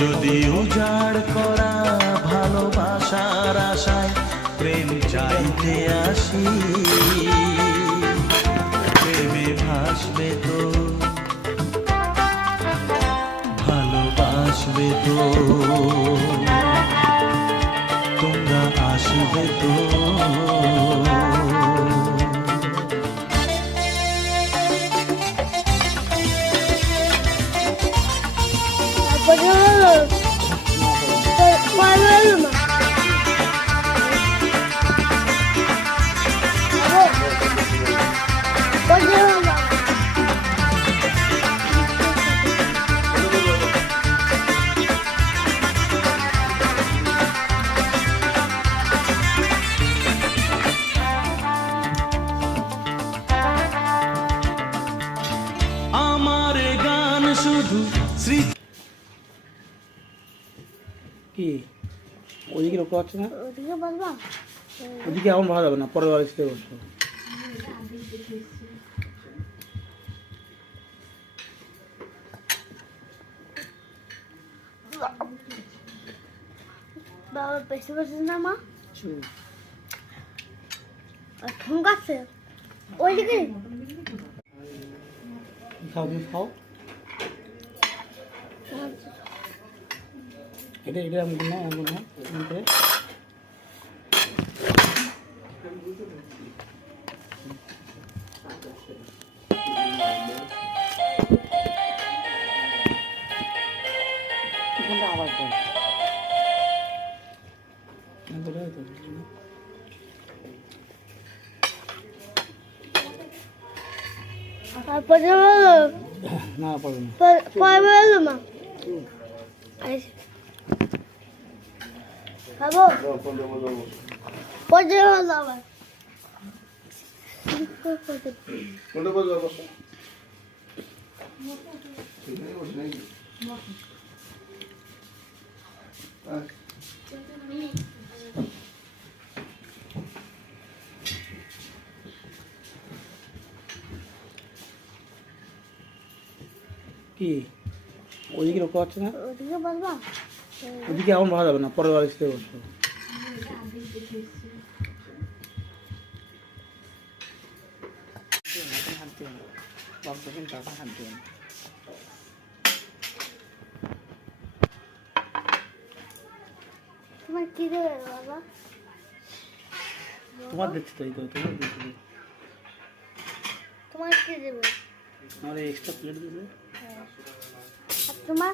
যদি উজাড় করা ভালোবাসার আশায় প্রেম চাইতে আসি, প্রেমে ভাসবে তো, ভালোবাসবে তো, তোমরা আসবে তো। আমার গান শুধু স্মৃতি। কি ওইদিকে লোক আছে না? ওদিকে বলবা? ওদিকে এখন ভালো যাবে না, পরের বার এসে বসবো। বাবা পেছনে বসে না মা? ঠোঁক আছে ওইদিকে। খাও, তুমি খাও। এটা এটা আমি না এমন না এমনতে কোনটা আবার কর না বলে তো তারপরে না পারবে না। পরে বললো মা খাবো পরে বললো আবার কি ওইদিকে লোক আছে না? ওদিকে বলবা? ওদিকে এখন ভালো যাবে না, পরের বার এসে বসবো। তোমার কি দেবে বাবা? তোমার দেখছি তো, এই তো তোমার দেখছি। তোমার কি দেবে? আমার এক্সট্রা প্লেট দেবে। আর তোমার